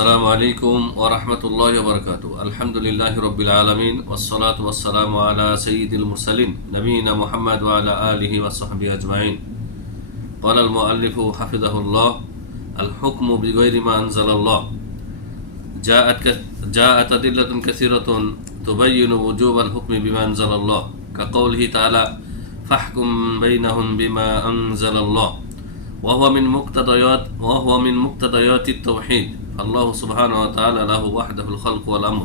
السلام عليكم ورحمة الله وبركاته. الحمد لله رب العالمين والصلاة والسلام على سيد المرسلين نبينا محمد وعلى آله وصحبه أجمعين. قال المؤلف حفظه الله الحكم بغير ما أنزل الله. جاءت جاءت أدلة كثيرة تبين وجوب الحكم بما أنزل الله. كقوله تعالى فاحكم بينهم بما أنزل الله. وهو من مقتضيات وهو من مقتضيات التوحيد. আল্লাহ সুবহান আল্লাহ খলক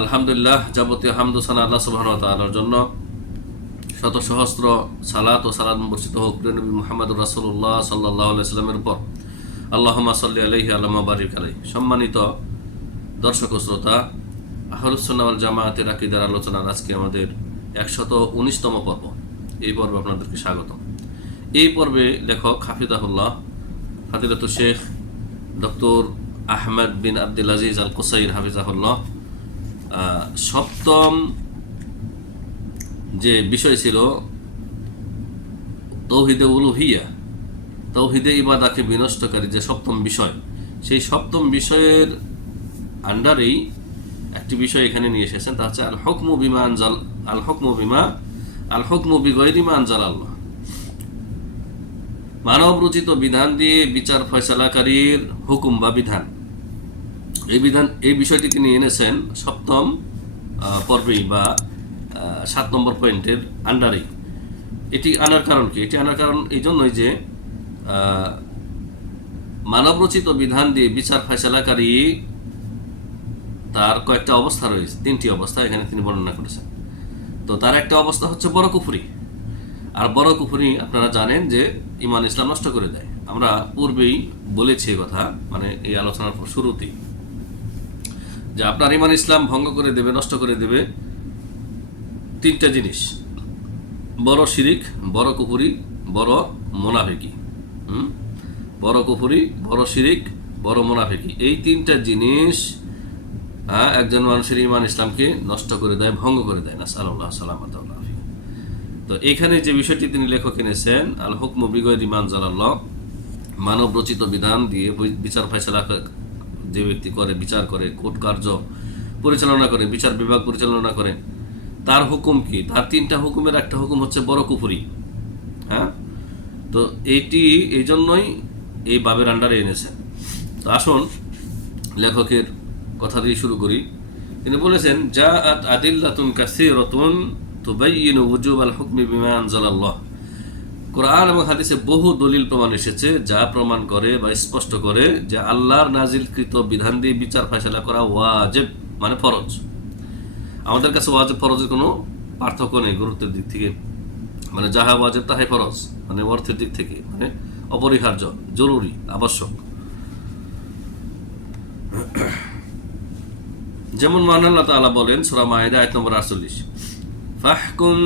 আলহামদুলিল্লাহ, যাবতীয় হামদুসান আল্লাহ সুবহান তালার জন্য শত সহস্র সালাত ও সালাদ বর্ষিত হোক নবী মোহাম্মদ রাসুল্লাহ সাল্লাহ আলাইস্লামের উপর। আলহি বারিক আলাই সম্মানিত দর্শক শ্রোতা আহরুসোনাওয়াল জামায়াতের আকিদার আলোচনার আজকে আমাদের একশত উনিশতম পর্ব। এই পর্বে আপনাদেরকে স্বাগত এই পর্বে লেখক হাফিদাহুল্লাহ হাতিরত sheikh doctor Ahmed bin Abdul Aziz al Qusair হাফিজাহুল্লাহ সপ্তম যে বিষয় ছিল, তৌহিদে উলুহিয়া, তৌহিদে ইবাদাকে বিনষ্টকারী যে সপ্তম বিষয়, সেই সপ্তম বিষয়ের আন্ডারেই একটি বিষয় এখানে নিয়ে এসেছেন, তা হচ্ছে আল হকমু বিমা আনজাল আল হকমু বিমা আল হকমু বিগৈরিমা আনজাল আল্লাহ মানব রচিত বিধান দিয়ে বিচার ফয়সালাকারীর হুকুম বা বিধান। এই বিধান এই বিষয়টি তিনি এনেছেন সপ্তম পর্বেই বা সাত নম্বর পয়েন্টের আন্ডারেই। এটি আনার কারণ কি? এটি আনার কারণ এই জন্যই যে আহ, মানব রচিত বিধান দিয়ে বিচার ফয়সালাকারী তার কয়েকটা অবস্থা রয়েছে তিনটি অবস্থা এখানে তিনি বর্ণনা করেছেন। তো তার একটা অবস্থা হচ্ছে বড় কুফুরি। আর বড় কুফুরি আপনারা জানেন যে ইমান ইসলাম নষ্ট করে দেয়। আমরা পূর্বেই বলেছি কথা মানে এই আলোচনার শুরুতেই। যে আপনার ইমান ইসলাম ভঙ্গ করে দেবে, নষ্ট করে দেবে, তিনটা জিনিস। বড় শিরিক, বড় কুপুরি বড় মোনাফেকি। হুম? বড় কুপুরি বড় শিরিক, বড় মোনাফেকি। এই তিনটা জিনিস হ্যাঁ একজন মানুষের ইমান ইসলামকে নষ্ট করে দেয়, ভঙ্গ করে দেয়। না সাল্লাহ সালামত তো এখানে যে বিষয়টি তিনি লেখক এনেছেন আল হুকম বিগয় ইমান জালাল্লাহ মানব রচিত বিধান দিয়ে বিচার ফয়সলা ক- যে ব্যক্তি করে, বিচার করে, কোর্ট কার্য পরিচালনা করে, বিচার বিভাগ পরিচালনা করে, তার হুকুম কি? তার তিনটা হুকুমের একটা হুকুম হচ্ছে বড় কুফুরি। হ্যাঁ? তো এইটি এই জন্যই এই বাবের আন্ডারে এনেছে। তো আসুন, লেখকের কথা দিয়ে শুরু করি। তিনি বলেছেন যা আত আদিল্লাতুন কাসীরাতুন তুবাইয়িনু ওয়ুজুব আল হুকমি বিমা আনজালাল্লাহ। কোরআন এবং হাদিসে বহু দলিল প্রমাণ এসেছে, যা প্রমাণ করে বা স্পষ্ট করে যে আল্লাহর নাজিলকৃত বিধান দিয়ে বিচার ফয়সালা করা ওয়াজেব মানে ফরজ। আমাদের কাছে ওয়াজেব, ফরজের কোনো পার্থক্য নেই গুরুত্বের দিক থেকে। মানে যাহা ওয়াজেব, তাহাই ফরজ মানে অর্থের দিক থেকে মানে অপরিহার্য, জরুরি, আবশ্যক। যেমন মান আল্লাহ তাআলা বলেন, সূরা মায়েদা আয়াত নম্বর 48 ফাহকুম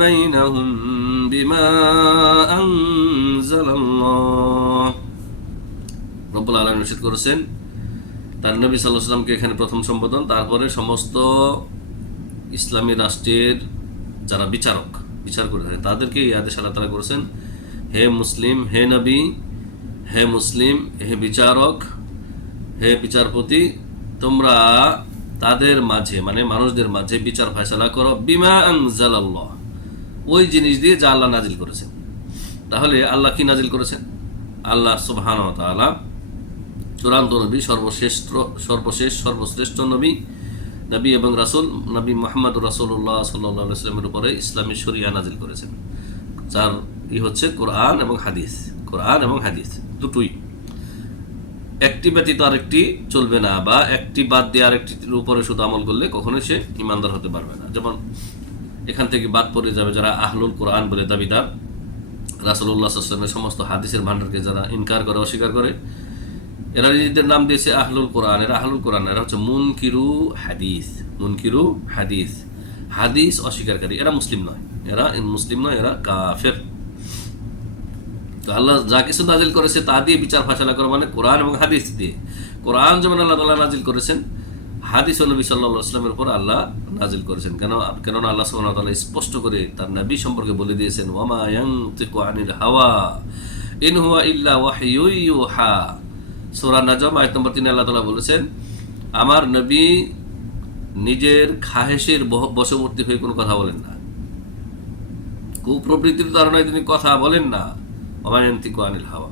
বাইনাহুম বিমা আনজালাল্লাহ রব্বুল আলামিন নিষেধ করেছেন, তার নবী আলাইহি সাল্লামকে এখানে প্রথম সম্বোধন, তারপরে সমস্ত ইসলামী রাষ্ট্রের যারা বিচারক, বিচার করে থাকে, তাদেরকে এই আদেশ আল্লাহ তাআলা করেছেন, হে মুসলিম, হে নবী, হে মুসলিম, হে বিচারক, হে বিচারপতি, তোমরা তাদের মাঝে মানে মানুষদের মাঝে বিচার ফয়সালা করো, বিমা আনজালাল্লাহ। ওই জিনিস দিয়ে যা আল্লাহ নাজিল করেছেন। তাহলে আল্লাহ কি নাজিল করেছেন? আল্লাহ সুবহান চূড়ান্ত নবী, সর্বশ্রেষ্ঠ, সর্বশেষ, সর্বশ্রেষ্ঠ নবী নবী এবং রাসূল, নবী মোহাম্মদ আলাইহি সাল্লামের উপরে ইসলামী শরিয়া নাজিল করেছেন। যার ই হচ্ছে কোরআন এবং হাদিস, কোরআন এবং হাদিস, দুটোই। একটি ব্যতীত আরেকটি চলবে না বা একটি বাদ দিয়ে আরেকটির উপরে শুধু আমল করলে কখনোই সে ইমানদার হতে পারবে না। যেমন এখান থেকে বাদ পড়ে যাবে যারা আহলুল কোরআন বলে দাবিদার। রাসুল্লাহ আসলামের সমস্ত হাদিসের ভান্ডারকে যারা ইনকার করে, অস্বীকার করে, এরা নিজেদের নাম দিয়েছে আহলুল কোরআন। এরা আহলুল কোরআন এরা হচ্ছে মুনকিরু হাদিস মুনকিরু হাদিস। হাদিস অস্বীকারী। এরা মুসলিম নয়, এরা মুসলিম নয়, এরা কাফের। তো আল্লাহ যা কিছু নাজিল করেছে তা দিয়ে বিচার ফাসলা করা মানে কোরআন এবং হাদিস দিয়ে। কোরআন যেমন আল্লাহ তাআলা নাজিল করেছেন, হাদিস নবী সাল্লাহ ইসলামের উপর আল্লাহ নাজিল করেছেন। কেন কেননা আল্লাহ ওয়া তাআলা স্পষ্ট করে তার নবী সম্পর্কে বলে দিয়েছেন, ওয়ামা ইয়ানতিকু আনিল হাওয়া, ইন হুয়া ইল্লা সোরা নাজম, আয়ত নম্বর তিনে আল্লাহ তালা বলেছেন, আমার নবী নিজের খাহেসের বশবর্তী হয়ে কোনো কথা বলেন না। কুপ্রবৃত্তির ধারণায় তিনি কথা বলেন না। অমায়ন্তিক আনিল হাওয়া।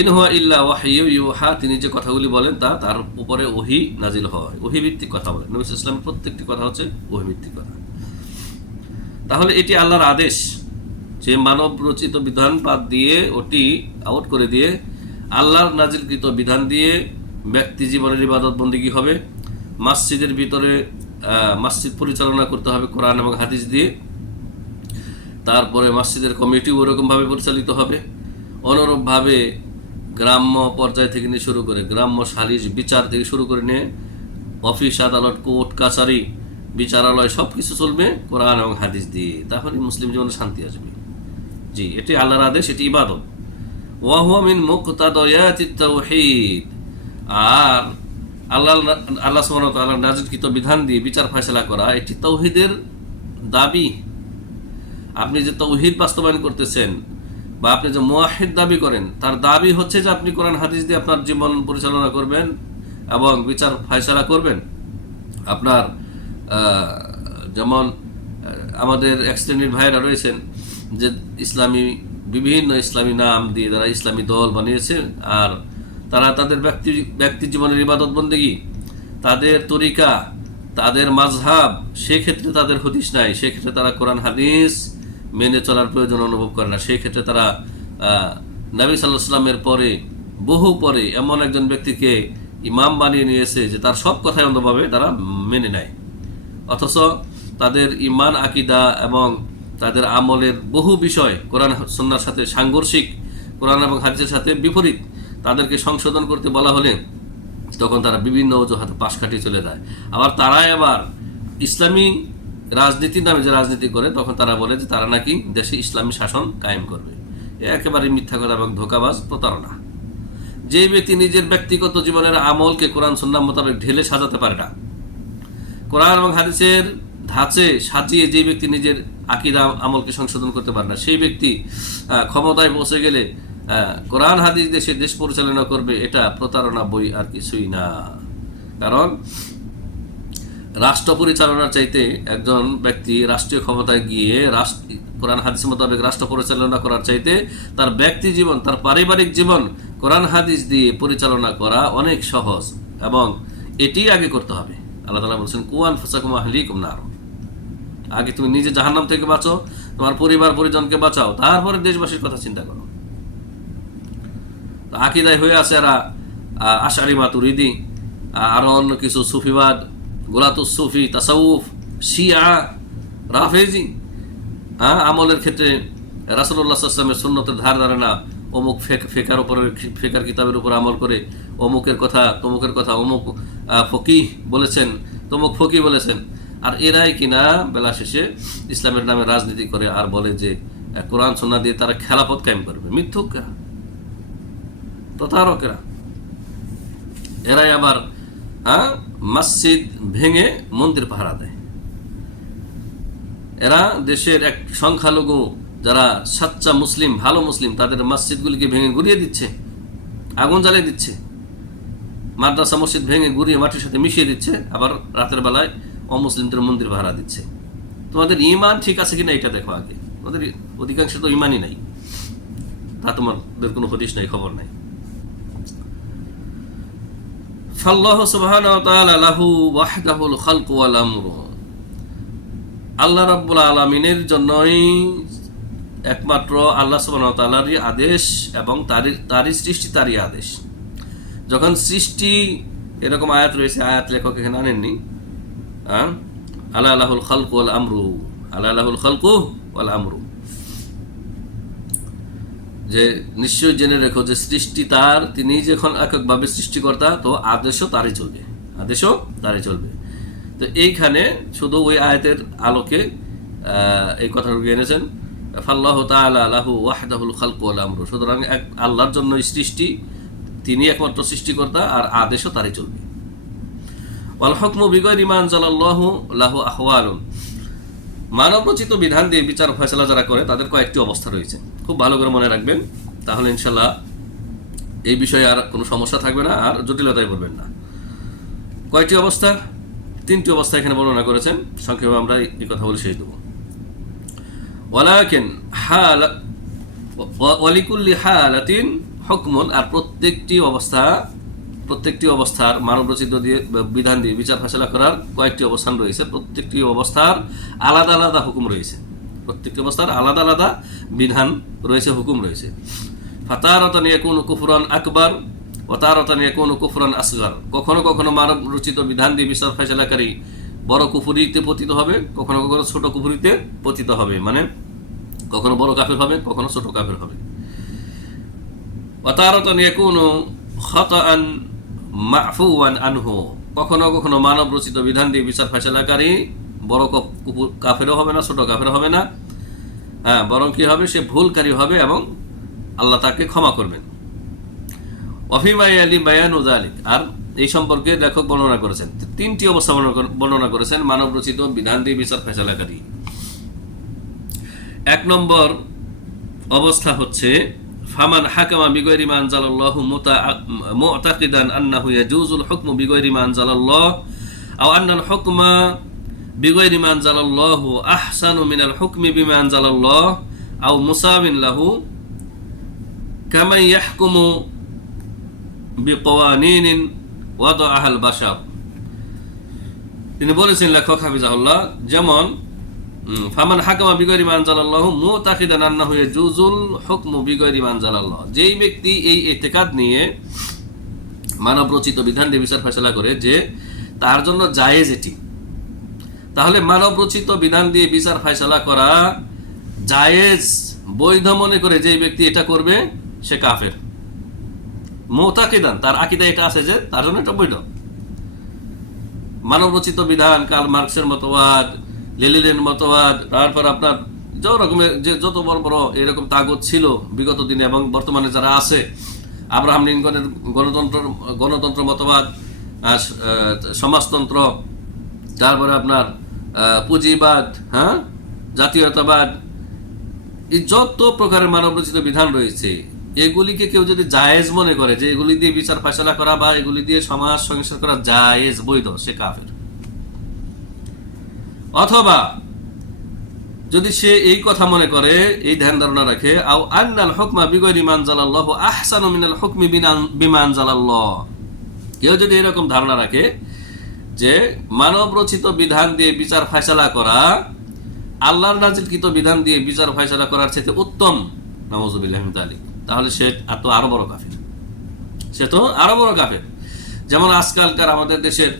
ইন হুয়া ইল্লা ওয়াহিয়ু ইউহা, তিনি যে কথাগুলি বলেন তা তার উপরে ওহি নাজিল হয়। ওহি ভিত্তিক কথা বলেন। নবী ইসলামের প্রত্যেকটি কথা হচ্ছে ওহি ভিত্তিক কথা। তাহলে এটি আল্লাহর আদেশ যে মানব রচিত বিধান বাদ দিয়ে ওটি আউট করে দিয়ে আল্লাহর নাজিলকৃত বিধান দিয়ে ব্যক্তি জীবনের ইবাদত বন্দিগি হবে। মসজিদের ভিতরে মসজিদ পরিচালনা করতে হবে কোরআন এবং হাদিস দিয়ে। তারপরে মসজিদের কমিটি ওরকমভাবে পরিচালিত হবে। অনুরূপভাবে গ্রাম্য পর্যায় থেকে নিয়ে শুরু করে গ্রাম্য সালিশ বিচার থেকে শুরু করে নিয়ে অফিস, আদালত, কোর্ট, কাছারি, বিচারালয় সব কিছু চলবে কোরআন এবং হাদিস দিয়ে। তাহলে মুসলিম জীবনে শান্তি আসবে। জি, এটি আল্লাহর আদেশ, এটি ইবাদত। ওয়াহুয়া মিন মুক্তাদয়াতিত আর আল্লাহ আল্লাহ ওয়া তাআলার নাজিলকৃত বিধান দিয়ে বিচার ফয়সালা করা, এটি তৌহিদের দাবি। আপনি যে তৌহিদ বাস্তবায়ন করতেছেন বা আপনি যে মুয়াহিদ দাবি করেন, তার দাবি হচ্ছে যে আপনি কোরআন হাদিস দিয়ে আপনার জীবন পরিচালনা করবেন এবং বিচার ফয়সালা করবেন। আপনার যেমন আমাদের এক শ্রেণির ভাইরা রয়েছেন যে ইসলামী, বিভিন্ন ইসলামী নাম দিয়ে তারা ইসলামী দল বানিয়েছে আর তারা তাদের ব্যক্তি ব্যক্তি জীবনের ইবাদত বন্দেগী তাদের তরিকা, তাদের মাঝহাব সেক্ষেত্রে তাদের হদিস নাই। সেক্ষেত্রে তারা কোরআন হাদিস মেনে চলার প্রয়োজন অনুভব করে না। সেই ক্ষেত্রে তারা নবী সাল্লাহ সাল্লামের পরে, বহু পরে এমন একজন ব্যক্তিকে ইমাম বানিয়ে নিয়েছে যে তার সব কথাই অন্ধভাবে তারা মেনে নেয়। অথচ তাদের ইমান, আকিদা এবং তাদের আমলের বহু বিষয় কোরআন সন্ন্যার সাথে সাংঘর্ষিক, কোরআন এবং হাদিসের সাথে বিপরীত তাদেরকে সংশোধন করতে বলা হলে তখন তারা বিভিন্ন অজুহাতে পাশ কাটিয়ে চলে যায়। আবার তারাই আবার ইসলামী রাজনীতির নামে যে রাজনীতি করে, তখন তারা বলে যে তারা নাকি দেশে ইসলামী শাসন কায়েম করবে। এ একেবারে মিথ্যা কথা এবং ধোকাবাজ প্রতারণা। যে ব্যক্তি নিজের ব্যক্তিগত জীবনের আমলকে কোরআন সন্না মোতাবেক ঢেলে সাজাতে পারে না, কোরআন এবং হাদিসের ধাঁচে সাজিয়ে যে ব্যক্তি নিজের আকিদা, আমলকে সংশোধন করতে পারে না, সেই ব্যক্তি ক্ষমতায় পৌঁছে গেলে কোরআন, হাদিস দেশে দেশ পরিচালনা করবে, এটা প্রতারণা বই আর কিছুই না। কারণ রাষ্ট্র পরিচালনার চাইতে একজন ব্যক্তি রাষ্ট্রীয় ক্ষমতায় গিয়ে রাষ্ট্র, কোরআন হাদিস মোতাবেক রাষ্ট্র পরিচালনা করার চাইতে তার ব্যক্তি জীবন, তার পারিবারিক জীবন কোরআন হাদিস দিয়ে পরিচালনা করা অনেক সহজ এবং এটি আগে করতে হবে। আল্লাহ তালা বলছেন কুয়ান ফুসাকুম আহলিকুম নার। আগে তুমি নিজে জাহান্নাম থেকে বাঁচো, তোমার পরিবার পরিজনকে বাঁচাও, তারপরে দেশবাসীর কথা চিন্তা করো। আকিদায় হয়ে আছে এরা আশারি মাতুরিদি আরও অন্য কিছু সুফিবাদ গোলাতুস সুফি তাসাউফ, শিয়া, রাফেজি হ্যাঁ আমলের ক্ষেত্রে রাসুল্লাহ আসলামের সুন্নতের ধার ধারে না। অমুক ফেক, ফেকার উপরে, ফেকার কিতাবের উপর আমল করে অমুকের কথা, তমুকের কথা অমুক ফকিহ বলেছেন, তমুক ফকি বলেছেন। আর এরাই কিনা বেলা শেষে ইসলামের নামে রাজনীতি করে আর বলে যে কোরআন সন্না দিয়ে তারা খেলাপথ কায়েম করবে। মিথ্যুকরা প্রতারকেরা এরাই আবার হ্যাঁ মসজিদ ভেঙে মন্দির পাহারা দেয়। এরা দেশের এক সংখ্যালঘু যারা সাচ্চা মুসলিম, ভালো মুসলিম, তাদের মসজিদগুলিকে ভেঙে গুড়িয়ে দিচ্ছে, আগুন জ্বালিয়ে দিচ্ছে। মাদ্রাসা মসজিদ ভেঙে গুড়িয়ে মাটির সাথে মিশিয়ে দিচ্ছে, আবার রাতের বেলায় অমুসলিমদের মন্দির ভাড়া দিচ্ছে। তোমাদের ইমান ঠিক আছে কিনা এটা দেখো আগে। তোমাদের অধিকাংশ তো ইমানই নাই। তা তোমাদের কোনো হদিস নাই, খবর নাই। ফাল্লাহু সুবহানাহু ওয়াহদাহুল খালকু ওয়াল আল্লাহ রাব্বুল আলামিনের জন্যই একমাত্র আল্লাহ ওয়া আদেশ এবং তারই তারই সৃষ্টি তারই আদেশ। যখন সৃষ্টি, এরকম আয়াত রয়েছে, আয়াত লেখক এখানে আনেননি। আল্লাহ আল্লাহুল খালকু ওয়াল আমরু আল্লাহ আল্লাহুল খালকু ওয়াল আমরু। যে নিশ্চয় জেনে রেখো যে সৃষ্টি তার, তিনি যখন এককভাবে সৃষ্টিকর্তা, তো আদেশও তারই চলবে। আদেশও তারই চলবে। তো এইখানে শুধু ওই আয়াতের আলোকে এই কথাটুকু এনেছেন, ফাল্লাহ তাআলা লাহু ওয়াহদাহুল খালকু আমরু। সুতরাং এক আল্লাহর জন্য সৃষ্টি, তিনি একমাত্র সৃষ্টিকর্তা আর আদেশও তারই চলবে। ওয়াল হুকমু বিগয়রি মা আনজালাল্লাহু লাহু আহওয়ালুন। মানবরচিত বিধান দিয়ে বিচার ফয়সলা যারা করে, তাদের কয়েকটি অবস্থা রয়েছে। খুব ভালো করে মনে রাখবেন, তাহলে ইনশাল্লাহ এই বিষয়ে আর কোনো সমস্যা থাকবে না, আর জটিলতায় পড়বেন না। কয়টি অবস্থা? তিনটি অবস্থা এখানে বর্ণনা করেছেন, সংক্ষেপে আমরা এই কথা বলে শেষ দেবো। ওয়ালাকিন হাল ওয়ালিকুল্লি হালাতিন হকমন, আর প্রত্যেকটি অবস্থা প্রত্যেকটি অবস্থার মানবরচিত দিয়ে বিধান দিয়ে বিচার ফাসলা করার কয়েকটি অবস্থান রয়েছে। প্রত্যেকটি অবস্থার আলাদা আলাদা হুকুম রয়েছে। প্রত্যেকটি অবস্থার আলাদা আলাদা বিধান রয়েছে, হুকুম রয়েছে। ফাতারতান ইয়াকুনু কুফরান আকবার ওতারতান ইয়াকুনু কুফরান আসগার। কখনো কখনো মানব রচিত বিধান দিয়ে বিচার ফাইসলাকারী বড় কুফুরিতে পতিত হবে, কখনো কখনো ছোট কুফুরিতে পতিত হবে। মানে কখনো বড় কাফের হবে, কখনো ছোট কাফের হবে। ওতারতান ইয়াকুনু খতাআন আনহু। কখনো কখনো মানব রচিত বিধান দিয়ে বিচার ফাইসলাকারী বড় কফ- কাফেরও হবে না, ছোট কাফের হবে না। হ্যাঁ বরং কি হবে? সে ভুলকারী হবে এবং আল্লাহ তাকে ক্ষমা করবেন। অফিমাই আলী আর এই সম্পর্কে লেখক বর্ণনা করেছেন। তিনটি অবস্থা বর্ণনা করেছেন মানব রচিত বিধান দিয়ে বিচার ফেসলাকারী। এক নম্বর অবস্থা হচ্ছে ফামান হাকামা বিগৈরি মান জালাল্লাহু মুতাকিদান আন্নাহু ইয়াজুজুল হুকমু বিগৈরি মান জালাল্লাহ আও আন্নাল হুকমা বিগৈরি মান জালাল্লাহু আহসানু মিনাল হুকমি বিমান জালাল্লাহ আও মুসাবিন লাহু কামা ইয়াহকুমু বিকওয়ানিন ওয়াদাআহাল বাশার তিনি বলেছেন লেখক হাফিজাহুল্লাহ যেমন উম, ফামান হাকামা বিগরি মানজালাল্লাহ মুতাকিদান আন্নাহু ইয়াজুজুল হুকমু বিগরি মানজালাল্লাহ যেই ব্যক্তি এই ইতিকাদ নিয়ে মানব রচিত বিধান দিয়ে বিচার ফয়সালা করে যে তার জন্য জায়েজ এটি, তাহলে মানব রচিত বিধান দিয়ে বিচার ফয়সালা করা জায়েজ বৈধ মনে করে যেই ব্যক্তি এটা করবে, সে কাফের। মোতাকিদান তার আকিদা এটা আছে যে তার জন্য এটা বৈধ। মানব রচিত বিধান, কাল মার্কসের মতবাদ লেলিনের মতবাদ তারপর আপনার যত রকমের যে যত বড় বড় এরকম তাগত ছিল বিগত দিনে এবং বর্তমানে যারা আছে, আব্রাহাম লিঙ্কনের গণতন্ত্র গণতন্ত্র মতবাদ সমাজতন্ত্র, তারপরে আপনার পুঁজিবাদ হ্যাঁ জাতীয়তাবাদ, এই যত প্রকারের মানব রচিত বিধান রয়েছে, এগুলিকে কেউ যদি জায়েজ মনে করে যে এগুলি দিয়ে বিচার ফাইসলা করা বা এগুলি দিয়ে সমাজ সংস্কার করা জায়েজ বৈধ, সে কাফের। অথবা যদি সে এই কথা মনে করে, এই ধ্যান ধারণা রাখে, আও আন্নাল হুকমা বিগৈরি মান জালাল্লাহ আহসানু মিনাল হুকমি বিমান জালাল্লাহ কেউ যদি এরকম ধারণা রাখে যে মানব রচিত বিধান দিয়ে বিচার ফাইসলা করা, আল্লাহর নাজিলকৃত বিধান দিয়ে বিচার ফাইসলা করার চাইতে উত্তম নওয়াজুবিল্লাহ আলী তাহলে সে এত আরও বড় কাফের। সে তো আরও বড় কাফের। যেমন আজকালকার আমাদের দেশের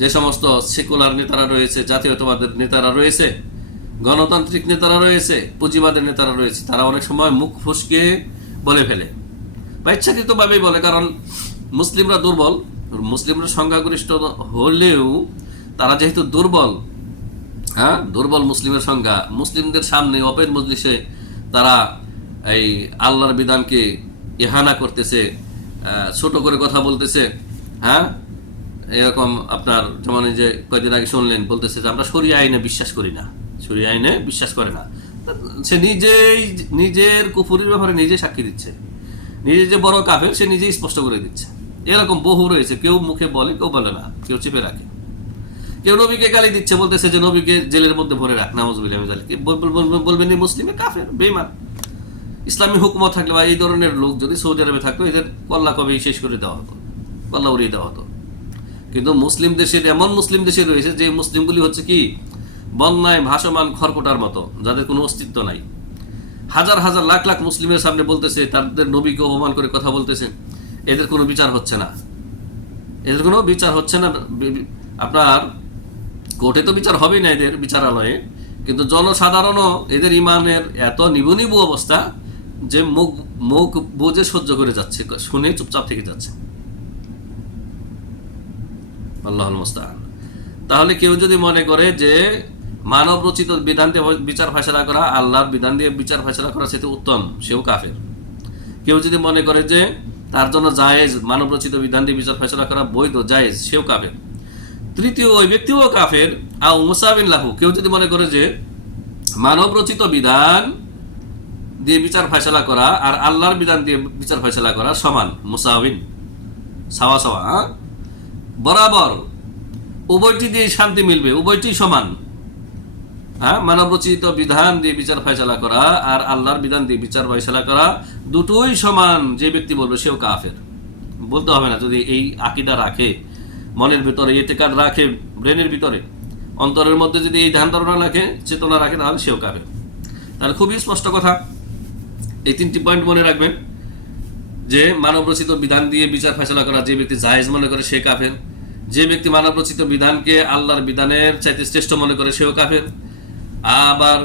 যে সমস্ত সেকুলার নেতারা রয়েছে, জাতীয়তাবাদের নেতারা রয়েছে, গণতান্ত্রিক নেতারা রয়েছে, পুঁজিবাদের নেতারা রয়েছে, তারা অনেক সময় মুখ ফুসকে বলে ফেলে। বা ইচ্ছাকৃতভাবেই বলে, কারণ মুসলিমরা দুর্বল, মুসলিমরা সংখ্যাগরিষ্ঠ হলেও তারা যেহেতু দুর্বল হ্যাঁ দুর্বল মুসলিমের সংখ্যা, মুসলিমদের সামনে অপের মজলিসে তারা এই আল্লাহর বিধানকে ইহানা করতেছে ছোট করে কথা বলতেছে হ্যাঁ এরকম আপনার যেমন যে কয়েকদিন আগে শুনলেন, বলতেছে যে আমরা সরিয়া আইনে বিশ্বাস করি না। সরিয়া আইনে বিশ্বাস করে না। সে নিজেই, নিজের কুফুরির ব্যাপারে নিজে সাক্ষী দিচ্ছে। নিজে যে বড় কাফের, সে নিজেই স্পষ্ট করে দিচ্ছে। এরকম বহু রয়েছে। কেউ মুখে বলে, কেউ বলে না। কেউ চেপে রাখে। কেউ নবীকে গালি দিচ্ছে, বলতেছে যে নবীকে জেলের মধ্যে ভরে রাখ জালিকে বলবেন এই মুসলিমে কাফের বেইমান ইসলামী হুকুমত থাকলে বা এই ধরনের লোক যদি সৌদি আরবে থাকতো, এদের কল্লা কবেই শেষ করে দেওয়া হতো, কল্লা উড়িয়ে দেওয়া হতো। কিন্তু মুসলিম দেশের, এমন মুসলিম দেশে রয়েছে যে মুসলিমগুলি হচ্ছে কি? বন্যায় ভাসমান খড়কোটার মতো, যাদের কোনো অস্তিত্ব নাই। হাজার হাজার লাখ লাখ মুসলিমের সামনে বলতেছে, তাদের নবীকে অপমান করে কথা বলতেছে। এদের কোনো বিচার হচ্ছে না। এদের কোনো বিচার হচ্ছে না। আপনার কোর্টে তো বিচার হবেই না এদের বিচারালয়ে, কিন্তু জনসাধারণও এদের ইমানের এত নিবু নিবু অবস্থা যে মুখ মুখ বুঝে সহ্য করে যাচ্ছে, শুনে চুপচাপ থেকে যাচ্ছে। আল্লাহ মুস্তাহান। তাহলে কেউ যদি মনে করে যে মানব রচিত বিধান দিয়ে বিচার ফাইসলা করা, আল্লাহর বিধান দিয়ে বিচার ফাইসলা করা সেটা উত্তম, সেও কাফের। কেউ যদি মনে করে যে তার জন্য জায়েজ মানব রচিত বিধান দিয়ে বিচার ফাইসলা করা বৈধ, জায়েজ, সেও কাফের। তৃতীয়, ওই ব্যক্তিও কাফের। আও মুসাবিন লাহু, কেউ যদি মনে করে যে মানব রচিত বিধান দিয়ে বিচার ফয়সলা করা আর আল্লাহর বিধান দিয়ে বিচার ফয়সলা করা সমান মুসাহিন সাওয়া সাওয়া হ্যাঁ? বরাবর উভয়টি দিয়ে শান্তি মিলবে, উভয়টি সমান। হ্যাঁ মানব রচিত বিধান দিয়ে বিচার ফয়সলা করা আর আল্লাহর বিধান দিয়ে বিচার ফয়সলা করা দুটোই সমান। যে ব্যক্তি বলবে সেও কাফের। বলতে হবে না, যদি এই আকিদা রাখে, মনের ভিতরে এতেকার রাখে, ব্রেনের ভিতরে, অন্তরের মধ্যে যদি এই ধ্যান ধারণা রাখে, চেতনা রাখে, তাহলে সেও কাফের। তাহলে খুবই স্পষ্ট কথা। এই তিনটি পয়েন্ট মনে রাখবেন যে মানব রচিত বিধান দিয়ে বিচার ফেসলা করা যে ব্যক্তি জায়েজ মনে করে সে কাফের। যে ব্যক্তি মানব রচিত বিধানকে আল্লাহর বিধানের চাইতে শ্রেষ্ঠ মনে করে সেও কাফের। আবার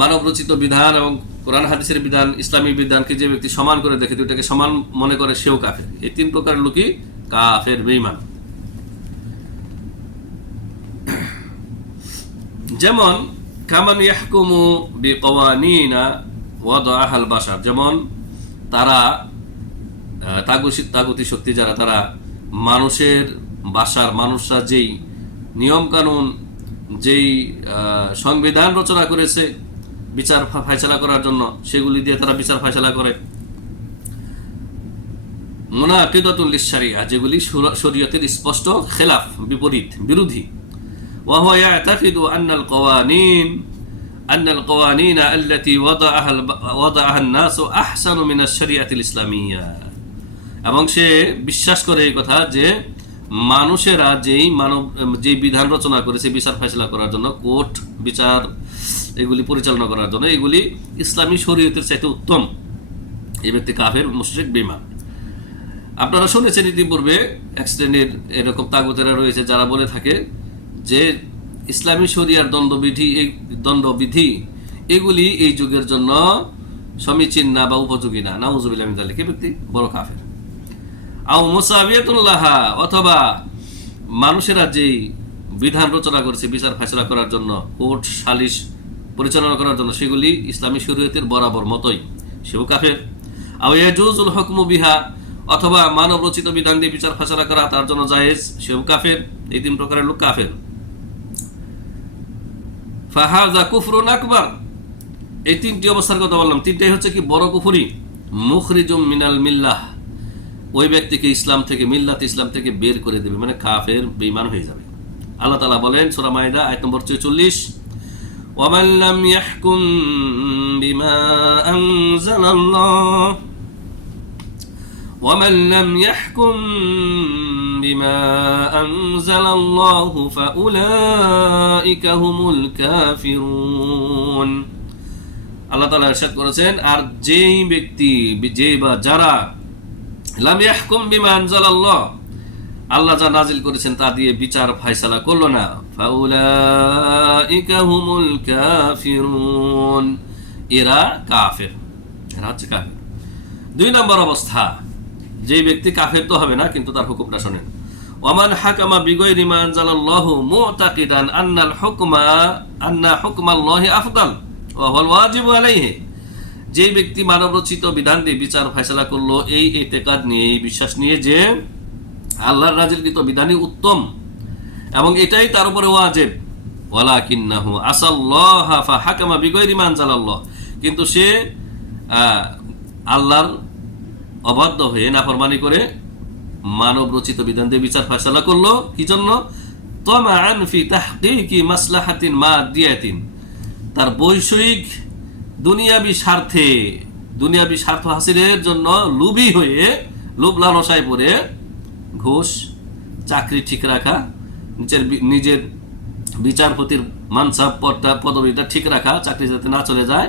মানব রচিত বিধান এবং কোরআন হাদিসের বিধান, ইসলামী বিধানকে যে ব্যক্তি সমান করে দেখে দুটাকে সমান মনে করে, সেও কাফের। এই তিন প্রকারের লোকই কাফের বেইমান যেমন, কামান ইয়াহকুমু বিকওয়ানিনা ওয়াদাহাল বাশার। যেমন, তারা তাগুসি তাগুতি শক্তি যারা, তারা মানুষের বাসার মানুষরা যেই নিয়ম কানুন যেই আহ, সংবিধান রচনা করেছে বিচার ফা- ফায়সালা করার জন্য সেগুলি দিয়ে তারা বিচার ফায়সালা করে মুনাকিদাতুল লিশারিয়া যেগুলি শুর- শরীয়তের স্পষ্ট খেলাফ বিপরীত বিরোধী وهو يعتقد أن القوانين أن القوانين التي وضعها الب- وضعها الناس أحسن من الشريعة الإسلامية এবং সে বিশ্বাস করে এই কথা যে মানুষেরা যেই মানব যে বিধান রচনা করেছে বিচার ফয়সলা করার জন্য, কোর্ট বিচার, এগুলি পরিচালনা করার জন্য, এগুলি ইসলামী শরীয়তের চাইতে উত্তম। এই ব্যক্তি কাফের, মুশরিক বিমান আপনারা শুনেছেন ইতিপূর্বে এক শ্রেণির এরকম তাগতেরা রয়েছে, যারা বলে থাকে যে ইসলামী শরিয়ার দণ্ডবিধি, এই দণ্ডবিধি, এগুলি এই যুগের জন্য সমীচীন না বা উপযোগী না। নাউজুবিল্লাহ যালিক। এ ব্যক্তি বড় কাফের। আও অথবা মানুষেরা যেই বিধান রচনা করেছে, বিচার ফেসলা করার জন্য কোর্ট সালিশ পরিচালনা করার জন্য, সেগুলি ইসলামী শরীয়তের বরাবর মতোই। সেও কাফের। আও ইয়াজুজুল হুকমু বিহা, অথবা মানব রচিত বিধান দিয়ে বিচার ফেসলা করা তার জন্য জায়েজ, সেও কাফের। এই তিন প্রকারের লোক কাফের। ফাহাজা কুফরুন আকবার। এই তিনটি অবস্থার কথা বললাম। তিনটাই হচ্ছে কি, বড় কুফরি। মুখরিজুম মিনাল মিল্লাহ। ওই ব্যক্তিকে ইসলাম থেকে মিল্লাত ইসলাম থেকে বের করে দেবে মানে কাফের বেঈমান হয়ে যাবে আল্লাহ তাআলা বলেন সূরা মাইদা আয়াত নম্বর 44 ومن لم يحكم بما أنزل الله ومن لم يحكم بما أنزل الله فأولئك هم الكافرون আল্লাহ তালা ইরশাদ করেছেন আর যেই ব্যক্তি যে বা যারা লাম ইয়াহকুম বিমা আনজালাল্লাহ। আল্লাহ যা নাজিল করেছেন তা দিয়ে বিচার ফায়সালা করল না। ফাউলাইকা হুমুল কাফিরুন। এরা কাফের। এরা হচ্ছে দুই নম্বর অবস্থা, যে ব্যক্তি কাফের তো হবে না, কিন্তু তার হুকুমটা শোনেন। ওমান হাকামা বিগয়রি মা আনজালাল্লাহু মুতাকিদান আন্নাল হুকমা আন্না হুকমাল্লাহি আফদাল। ওয়া হুয়াল ওয়াজিবু আলাইহি। যে ব্যক্তি মানব রচিত বিধান দিয়ে বিচার ফয়সালা করল, এই এতেকাদ নিয়ে, এই বিশ্বাস নিয়ে যে আল্লাহর নাজিলকৃত বিধানই উত্তম। এবং এটাই তার উপরে ওয়াজেব। ওয়ালাকিন্নাহু আসাল্লাহ ফা হাকামা বিগয়রি মা আনজালাল্লাহ। কিন্তু সে আল্লাহর অবাধ্য হয়ে নাফরমানি করে মানব রচিত বিধান দিয়ে বিচার ফয়সালা করল। কি জন্য? তমান ফি তাহকিকি মাসলাহাতিন মাদিয়াতিন। তার বৈষয়িক দুনিয়াবি স্বার্থে, দুনিয়াবি স্বার্থ হাসিলের জন্য লুবি হয়ে লোভ লালসায় পড়ে ঘোষ, চাকরি ঠিক রাখা, নিজের নিজের বিচারপতির মানসাব পদটা, পদবিটা ঠিক রাখা, চাকরি যাতে না চলে যায়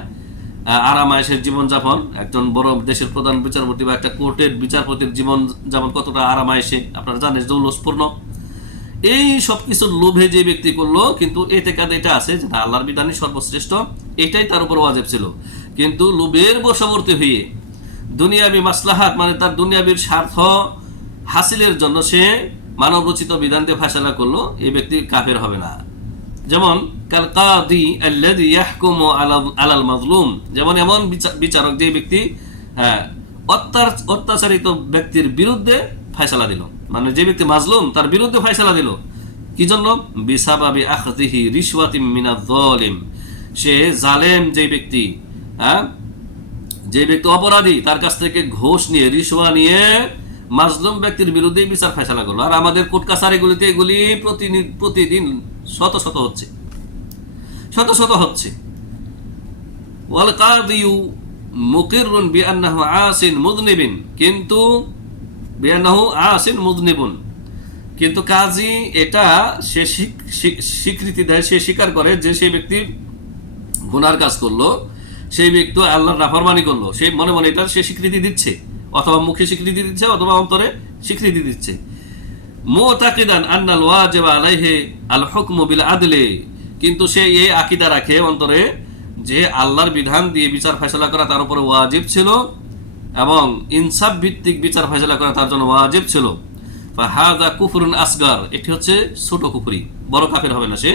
আরামায়েশের জীবনযাপন, একজন বড় দেশের প্রধান বিচারপতি বা একটা কোর্টের বিচারপতির জীবনযাপন কতটা আরামায়েশে, আপনারা জানেন জৌলসপূর্ণ। এই সব কিছুর লোভে যে ব্যক্তি করল, কিন্তু এতে কাদে এটা আছে যেটা আল্লাহর বিধানই সর্বশ্রেষ্ঠ। এটাই তার উপর ওয়াজেব ছিল। কিন্তু লোভের বশবর্তী হয়ে দুনিয়াবি মাসলাহাত মানে তার দুনিয়াবির স্বার্থ হাসিলের জন্য সে মানব রচিত বিধান দিয়ে ফাঁসালা করল, এই ব্যক্তি কাফের হবে না। যেমন, কাল কাদি আল্লাযী ইয়াহকুমু আলাল মাজলুম। যেমন এমন বিচা- বিচারক যে ব্যক্তি হ্যাঁ অত্যাচারিত ব্যক্তির বিরুদ্ধে ফয়সালা দিল। মানে যে ব্যক্তি মাজলুম, তার বিরুদ্ধে ফয়সালা দিল। কি জন্য? বিসাবাবি আখদিহি রিশওয়াতিম মিনা জালিম সে জালেম যে ব্যক্তি হ্যাঁ? যে ব্যক্তি অপরাধী, তার কাছ থেকে ঘোষ নিয়ে রিশোয়া নিয়ে মাজলুম ব্যক্তির বিরুদ্ধে বিচার ফেসলা করল। আর আমাদের কোর্ট কাছারিগুলিতে এগুলি প্রতিদিন শত শত হচ্ছে। শত শত হচ্ছে। ওয়াল মুকিরুন বিআন্নাহু আসিন মুযনিবিন কিন্তু বিআন্নাহু আসিন মুযনিবুন কিন্তু কাজী এটা সে স্বীক- স্বীক- স্বীকৃতি দেয়, সে স্বীকার করে যে সেই ব্যক্তি গুনার কাজ করল, সেই ব্যক্তি আল্লাহর নাফরমানি করল। সে মনে মনে এটা সে স্বীকৃতি দিচ্ছে, অথবা মুখে স্বীকৃতি দিচ্ছে, অথবা অন্তরে স্বীকৃতি দিচ্ছে। মুতাকিদান আন্নাল আলাইহি আল বিল আদলি কিন্তু সে এই আকীদা রাখে অন্তরে যে আল্লাহর বিধান দিয়ে বিচার ফয়সালা করা তার উপরে ওয়াজিব ছিল এবং ইনসাফ ভিত্তিক বিচার ফয়সালা করা তার জন্য ওয়াজিব ছিল। ফাহাদা কুফরুন আসগার, এটি হচ্ছে ছোট কুফরি, বড় কাফের হবে না সে,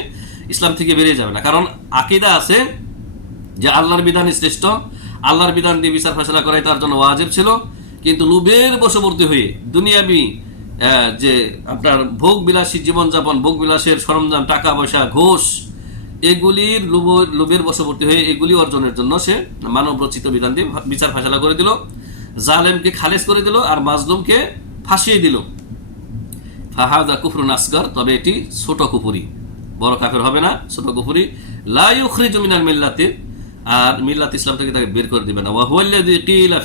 ইসলাম থেকে বেরিয়ে যাবে না। কারণ আকীদা আছে যে আল্লাহর বিধানই শ্রেষ্ঠ, আল্লাহর বিধান দিয়ে বিচার ফেসলা করাই তার জন্য ওয়াজেব ছিল। কিন্তু লুবের বশবর্তী হয়ে দুনিয়াবি যে আপনার ভোগ বিলাসী জীবনযাপন ভোগ বিলাসের সরঞ্জাম টাকা পয়সা ঘোষ, এগুলির লোভ- লোভের বশবর্তী হয়ে এগুলি অর্জনের জন্য সে মানব রচিত বিধান দিয়ে বিচার ফেসলা করে দিল। জালেমকে খালেজ করে দিল আর মাজলুমকে ফাঁসিয়ে দিল। ফাহাদা কুফরুন আসগর, তবে এটি ছোট কুপুরি বড় কাফের হবে না, ছোট কুপুরি লা ইউখরিজু মিনাল মিল্লাতি আর মিল্লাত ইসলাম থেকে তাকে বের করে দিবে না ওয়া হুয়াল্লাযী কিলা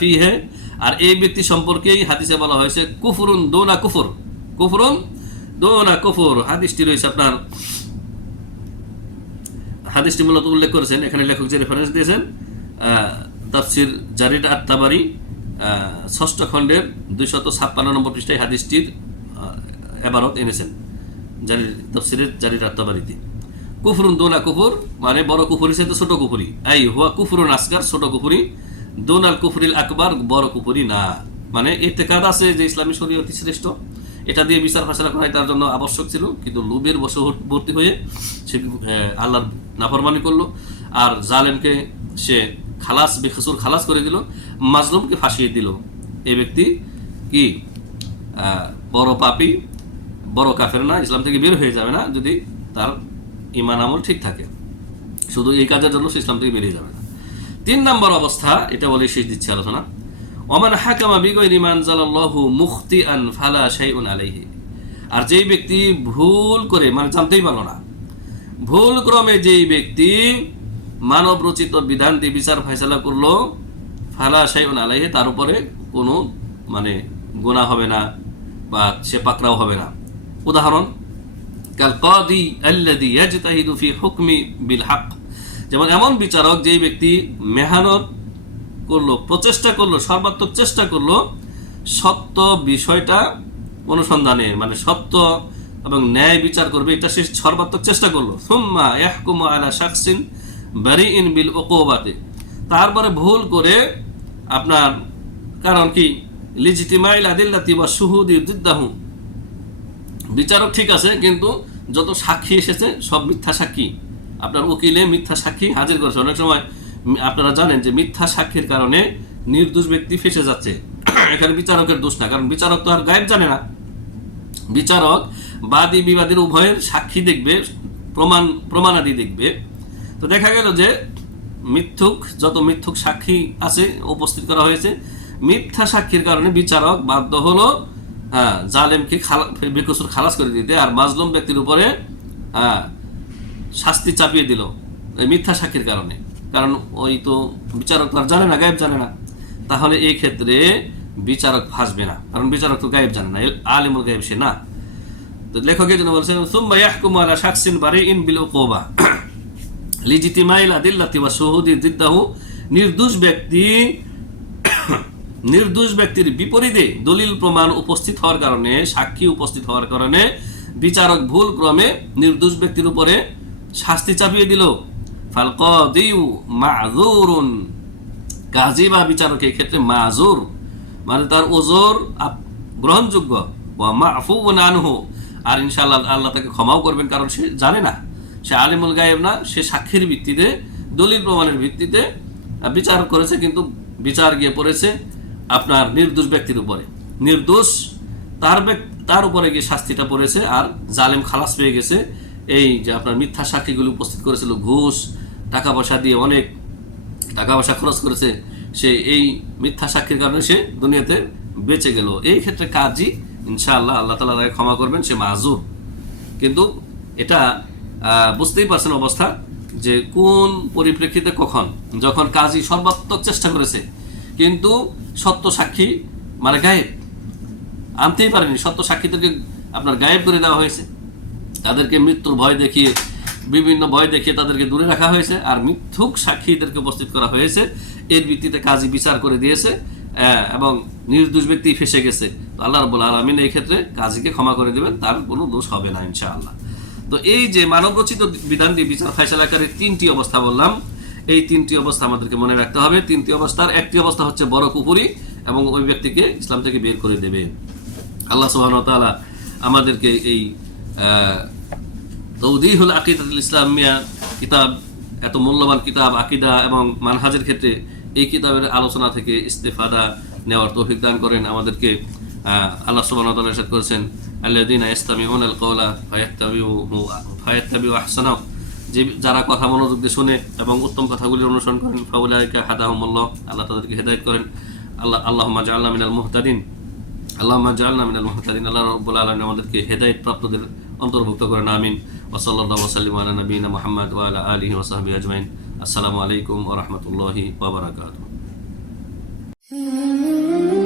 আর এই ব্যক্তি সম্পর্কেই হাদিসে বলা হয়েছে কুফরুন দুনা কুফর। কুফরুন দুনা কুফর। হাদিসটি রয়েছে আপনার হাদিসটি মূলত উল্লেখ করেছেন এখানে লেখক যে রেফারেন্স দিয়েছেন তাফসির জারিদ আত তাবারি আহ, ষষ্ঠ খণ্ডের দুইশত ছাপ্পান্ন নম্বর পৃষ্ঠায় হাদিসটির এবারত এনেছেন। জারি তফসিরের জারির আত্মাবাড়িতে কুফরুন দোনা কুফুর মানে বড় কুফুরি সাথে ছোট কুফুরি। এই হুয়া কুফরুন আসগার, ছোট কুফুরি। দোনাল কুফুরিল আকবার, বড় কুফুরি না। মানে এতে কাদ আছে যে ইসলামী শরীয়তি শ্রেষ্ঠ। এটা দিয়ে বিচার ফাসলা করাই তার জন্য আবশ্যক ছিল, কিন্তু লুবের বশবর্তী হয়ে সে আল্লাহর নাফরমানি করল। আর জালেমকে সে খালাস, বেখসুর খালাস করে দিল, মাজলুমকে ফাঁসিয়ে দিল। এই ব্যক্তি কি? বড় পাপি, বড় কাফের না, ইসলাম থেকে বের হয়ে যাবে না যদি তার ইমান আমল ঠিক থাকে। শুধু এই কাজের জন্য সে ইসলাম থেকে বেরিয়ে যাবে না। তিন নম্বর অবস্থা, এটা বলে শেষ দিচ্ছে আলোচনা। ওমান হাকামা বিগৈর ইমান জালাল্লাহু মুখতি আন ফালা শাইউন আলাইহি। আর যেই ব্যক্তি ভুল করে মানে জানতেই পারল না ভুল ক্রমে যেই ব্যক্তি মানব রচিত বিধান দিয়ে বিচার ফয়সালা করল, ফালা শাইউন আলাইহি, তার উপরে কোনো মানে গুনাহ হবে না বা সে পাকড়াও হবে না। উদাহরণ কাল কাদি আল্লাযী ইয়াজতাহিদু হুকমি বিল হক যেমন এমন বিচারক যেই ব্যক্তি মেহনত করল, প্রচেষ্টা করল, সর্বাত্মক চেষ্টা করল, সত্য বিষয়টা অনুসন্ধানে মানে সত্য এবং ন্যায় বিচার করবে, এটা সে সর্বাত্মক চেষ্টা করল। সুম্মা ইয়াহকুমু আলা শাখসিন বারিইন বিল উকুবাতে তারপরে ভুল করে আপনার, কারণ কি, লিজিতিমাইল আদিল্লাতি বা সুহুদি জিদ্দাহু। বিচারক ঠিক আছে, কিন্তু যত সাক্ষী এসেছে, সব মিথ্যা সাক্ষী। আপনার উকিলে মিথ্যা সাক্ষী হাজির করেছে। অনেক সময় আপনারা জানেন যে মিথ্যা সাক্ষীর কারণে নির্দোষ ব্যক্তি ফেসে যাচ্ছে। এখানে বিচারকের দোষ না, কারণ বিচারক তো আর গায়েব জানে না। বিচারক বাদী বিবাদীর উভয়ের সাক্ষী দেখবে, প্রমাণ, প্রমাণাদি দেখবে। তো দেখা গেল যে মিথ্যুক, যত মিথ্যুক সাক্ষী আছে, উপস্থিত করা হয়েছে, মিথ্যা সাক্ষীর কারণে বিচারক বাধ্য হলো হ্যাঁ জালেমকে বেকসুর খালাস করে দিতে আর মাজলুম ব্যক্তির উপরে হ্যাঁ শাস্তি চাপিয়ে দিল। মিথ্যা সাক্ষীর কারণে। কারণ ওই তো বিচারক তো আর জানে না, গায়েব জানে না। তাহলে এই ক্ষেত্রে বিচারক ফাঁসবে না। কারণ বিচারক তো গায়েব জানে না আলিমুল গায়েব সে না। তো লেখকের জন্য বলছেন, সুম্মা ইয়াহকুমু আলা শাখসিন বারিইন বিল উকুবা। লিজিতিমাইল আদিল্লাতি ওয়া শুহুদি জিদ্দাহু। নির্দোষ ব্যক্তি নির্দোষ ব্যক্তির বিপরীতে দলিল প্রমাণ উপস্থিত হওয়ার কারণে, সাক্ষী উপস্থিত হওয়ার কারণে বিচারক ভুল ক্রমে নির্দোষ ব্যক্তির উপরে শাস্তি চাপিয়ে দিল। ফালকাদিউ মাযুরুন। কাজী বা বিচারকের ক্ষেত্রে মাজুর মানে তার ওজোর গ্রহণযোগ্য। ওয়া মাফুউন আনহু। আর ইনশাআল্লাহ আল্লাহ তাকে ক্ষমাও করবেন, কারণ সে জানে না। সে আলিমুল গায়েব না, সে সাক্ষীর ভিত্তিতে, দলিল প্রমাণের ভিত্তিতে বিচার করেছে, কিন্তু বিচার গিয়ে পড়েছে। আপনার নির্দোষ ব্যক্তির উপরে। নির্দোষ তার তার উপরে গিয়ে শাস্তিটা পড়েছে আর জালেম খালাস পেয়ে গেছে। এই যে আপনার মিথ্যা সাক্ষীগুলি উপস্থিত করেছিল, ঘুষ টাকা পয়সা দিয়ে অনেক টাকা পয়সা খরচ করেছে, সে এই মিথ্যা সাক্ষীর কারণে সে দুনিয়াতে বেঁচে গেল। এই ক্ষেত্রে কাজী, ইনশাআল্লাহ আল্লাহ তালা তাকে ক্ষমা করবেন, সে মাজুর কিন্তু এটা বুঝতেই পারছেন অবস্থা যে কোন পরিপ্রেক্ষিতে কখন, যখন কাজী সর্বাত্মক চেষ্টা করেছে কিন্তু সত্য সাক্ষী মানে গায়েব। আনতেই পারেনি। সত্য সাক্ষীদেরকে আপনার গায়েব করে দেওয়া হয়েছে। তাদেরকে মৃত্যুর ভয় দেখিয়ে, বিভিন্ন ভয় দেখিয়ে তাদেরকে দূরে রাখা হয়েছে আর মিথ্যুক সাক্ষীদেরকে উপস্থিত করা হয়েছে। এর ভিত্তিতে কাজী বিচার করে দিয়েছে এবং নির্দোষ ব্যক্তি ফেসে গেছে। তো আল্লাহ রবুল আলমিন এই ক্ষেত্রে কাজীকে ক্ষমা করে দেবেন, তার কোনো দোষ হবে না ইনশাআল্লাহ। তো এই যে মানবরচিত বিধানটি বিচার ফাইসালাকারের তিনটি অবস্থা বললাম এই তিনটি অবস্থা আমাদেরকে মনে রাখতে হবে। তিনটি অবস্থার, একটি অবস্থা হচ্ছে বড় কুপুরি এবং ওই ব্যক্তিকে ইসলাম থেকে বের করে দেবে। আল্লাহ সুবহানাহু ওয়া তাআলা আমাদেরকে এই তৌদিহুল আকিদাতুল ইসলামিয়া কিতাব, এত মূল্যবান কিতাব, আকিদা এবং মানহাজের ক্ষেত্রে এই কিতাবের আলোচনা থেকে ইস্তেফাদা নেওয়ার তৌফিক দান করেন। আমাদেরকে আল্লাহ ইরশাদ করেছেন, আল্লাযীনা ইস্তামিউনা আল কওলা ফায়াত্তাবিউহু, ফায়াত্তাবিউ আহসানাহু। যে যারা কথা মনোযোগ দিয়ে শুনে এবং উত্তম কথাগুলির অনুসরণ করেন, ফাউলাইকা হাদাহুমুল্লাহ, আল্লাহ তাদেরকে হেদায়েত করেন। আল্লাহ, আল্লাহুম্মা জাআলনা মিনাল মুহতাদিন। আল্লাহুম্মা জাআলনা মিনাল মুহতাদিন। আল্লাহ রাব্বুল আলামিন আমাদেরকে হেদায়েত প্রাপ্তদের অন্তর্ভুক্ত করেন, আমিন। ওয়া সাল্লাম আলা নবিয়িনা মুহাম্মদ ওয়া আলা আলিহি আজমাইন। আসসালামু আলাইকুম ওয়া রাহমাতুল্লাহি ওয়া বারাকাতুহু। Mm-hmm.